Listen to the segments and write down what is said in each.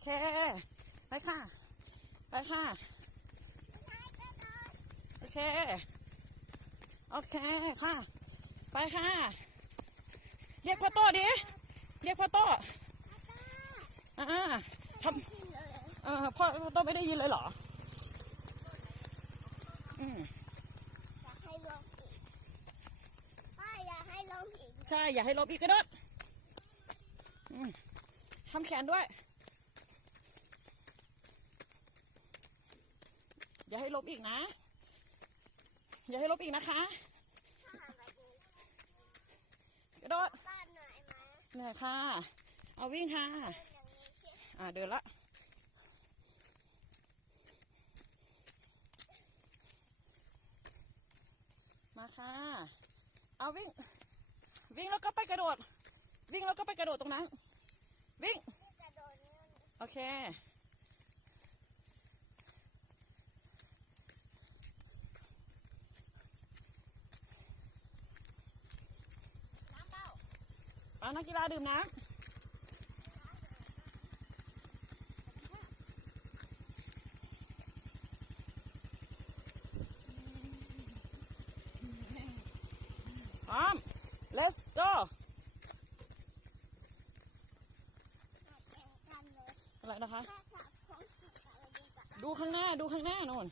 เค ไปค่ะ ไปค่ะ โอเค โอเคค่ะ ไปค่ะ เรียกพ่อโต้ดิ เรียกพ่อโต้อ่าทำเออพ่อพ่อโต้ไม่ได้ยินเลยเหรอ อืมอยากให้ลงอีกป้าอยากให้ลงอีกใช่ อย่าให้ลบอีกกระโดดอืมทำแขนด้วย อย่าให้ลบอีกนะ อย่าให้ลบอีกนะคะกระโดดป้าเหนื่อยไหมเหนื่อยค่ะ เอาวิ่งค่ะ อย่างนี้สิอ่าเดินละ มาค่ะ เอาวิ่ง วิ่งแล้วก็ไปกระโดด วิ่งแล้วก็ไปกระโดดตรงนั้น วิ่งจะโดนนู่นโอเค น้ำเป้า เอา นักกีฬาดื่มน้ำพร้อม let's go อะไรนะคะ ดูข้างหน้า ดูข้างหน้าโน่น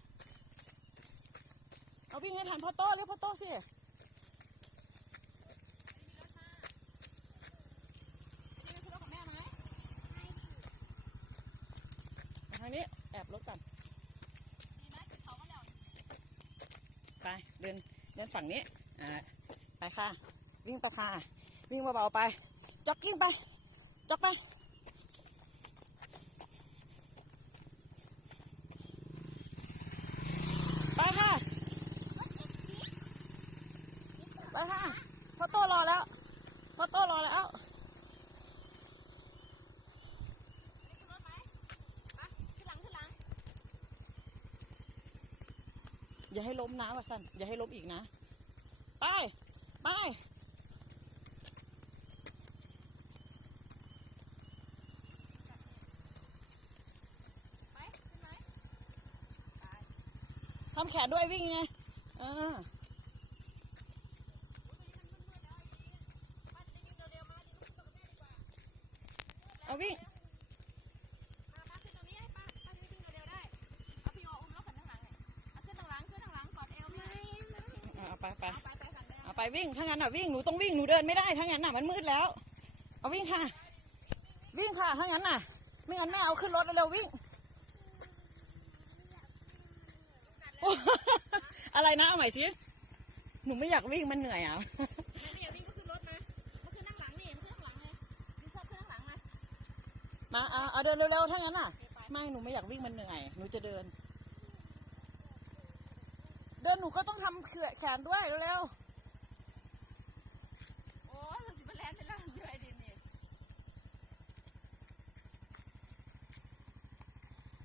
เอาวิ่งให้ทันพ่อโต้เรียกพ่อโต้สิ ทางนี้ แอบ รถก่อนไปเดินเดินฝั่งนี้อ่าไปค่ะ วิ่งไปค่ะ วิ่งเบาๆไปจ็อกกิ้งไปจ็อกไปไปค่ะไปค่ะพ่อโต้รอแล้วพ่อโต้รอแล้ว อย่าให้ล้มนะวะสันอย่าให้ล้มอีกนะ ไป ไป ทำแขนด้วยวิ่งไงเออเอาวิ่ง เอาไปไปเอา ไปวิ่งถ้างั้นอะวิ่งหนูต้องวิ่งหนูเดินไม่ได้ถ้างั้นน่ะมันมืดแล้ว เอาวิ่งค่ะ วิ่งค่ะถ้างั้นน่ะ ไม่งั้นแม่เอาขึ้นรถเร็ววิ่งอะไรนะเอาใหม่สิหนูไม่อยากวิ่งมันเหนื่อยอะมาเอาเอาเดินเร็วๆถ้างั้นน่ะไม่หนูไม่อยากวิ่งมันเหนื่อยหนูจะเดิน เดินหนูก็ต้องทำเขื่อแขนด้วยเร็วๆ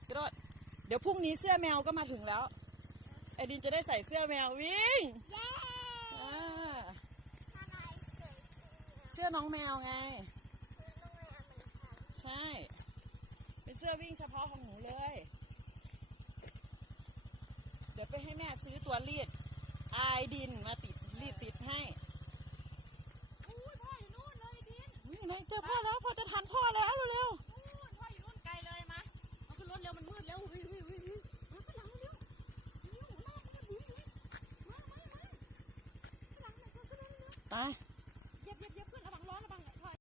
กระโดด เดี๋ยวพรุ่งนี้เสื้อแมวก็มาถึงแล้ว ไอดินจะได้ใส่เสื้อแมววิ่งเย้อ่าทำไมสวยเสื้อน้องแมวไงซื้อต้องไปอเมริกาใช่ เป็นเสื้อวิ่งเฉพาะของหนูเลย เดี๋ยวไปให้แม่ซื้อตัวรีดอายดินมาติดรีดติดให้วิ่งเลยเจอพ่อแล้วพ่อจะทันพ่อแล้วเร็วๆ ไป